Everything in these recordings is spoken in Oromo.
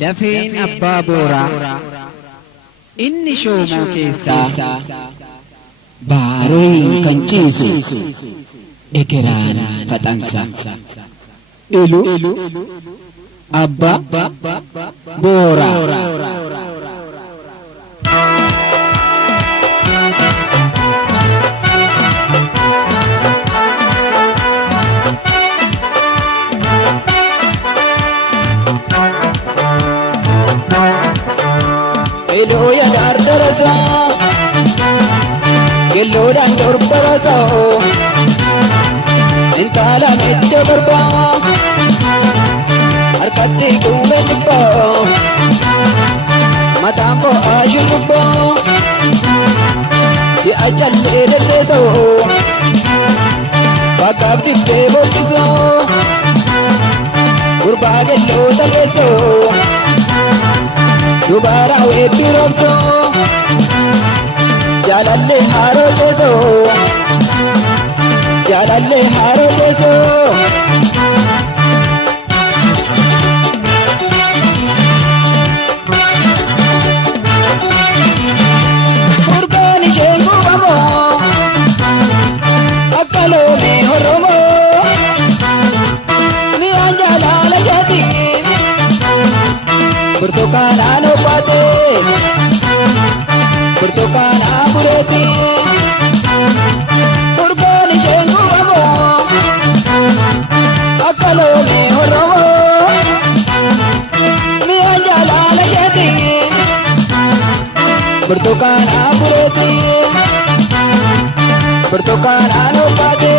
Lafeen abbaa booraa inni shoomoo keessaa baaruu kan ciisu ekeraan faxansa. Ilu abbaa booraa. Eloya dardarasa, gelodan dorbarasa, entala medja barba, arkati kume jibba, matampo ajurba, di ajal eleso, bagab dibbe bokiso, kurba gelo tabeso. Dubara wetu romso, jalalle haro jeso, jalalle haro jeso. Urgani jengu bamo, akalo me horomo, mi anjala la jati. Pertukaran opate, pertukaran bureti, urgani jengu amo, akalo me horomo, mi anjala la jati, pertukaran bureti, pertukaran opate.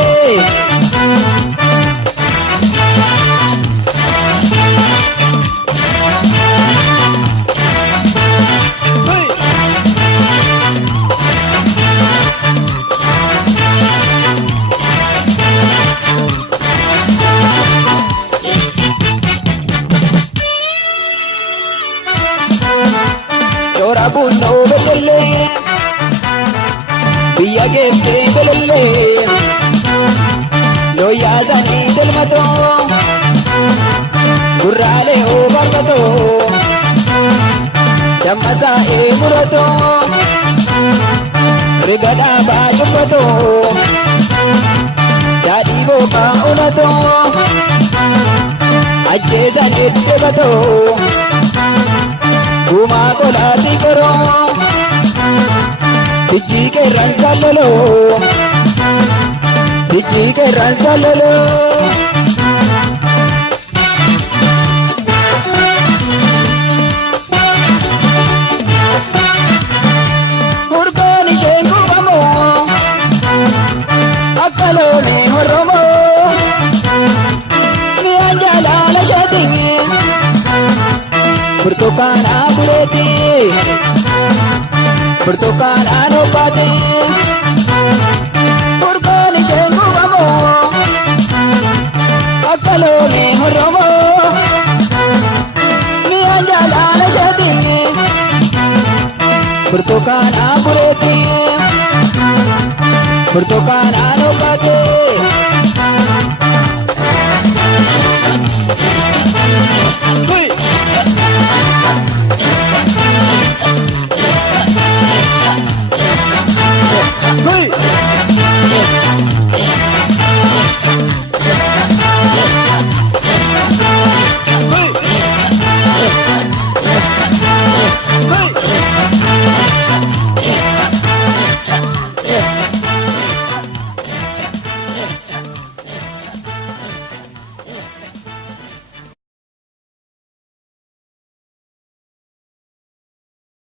Bunno belele, biya geefte belele, loyaasani delmato, gurraale obarbato, dammasa eemurato, rigada baajubbato, daadhii booka unato, ajjeesa deddebato. Kuma kolati koro, tijji ke ranzalolo, tijji ke ranzalolo. Urgani jengu bamo, akalo me horomo, mi anjala la jati. Pertukaran bureti, pertukaran opate, urgani jengu amo, akalo me horomo, mi anjala la jati. Pertukaran bureti, pertukaran opate.